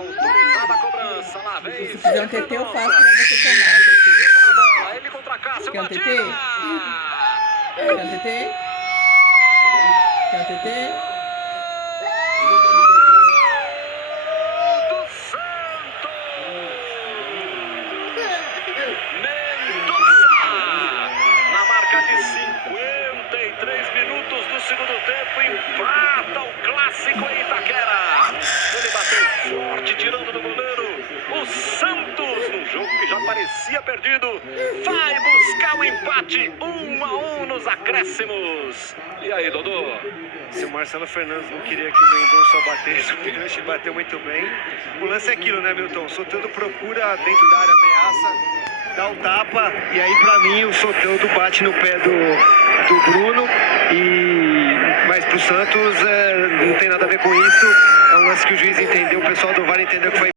autorizada a cobrança. Lá vem. Se fizer um TT, eu faço pra você tomar. Ele contra Cássio. Quer um TT? Batida. Quer um TT? Quer um TT? Do Santos. Mendonça. Na marca de 53 minutos do segundo tempo, empata o clássico em Itaquera. Ele bateu forte, tirando do goleiro. O Santos, num jogo que já parecia perdido, vai buscar o empate, 1-1 nos acréscimos. E aí, Dodô? Se o Marcelo Fernandes não queria que o Mendonça batesse, o Mirante bateu muito bem. O lance é aquilo, né, Milton? O Soteldo procura dentro da área, ameaça, dá o tapa, e aí pra mim o Soteldo bate no pé do Bruno, mas pro Santos não tem nada a ver com isso. É um lance que o juiz entendeu, o pessoal do VAR entendeu que foi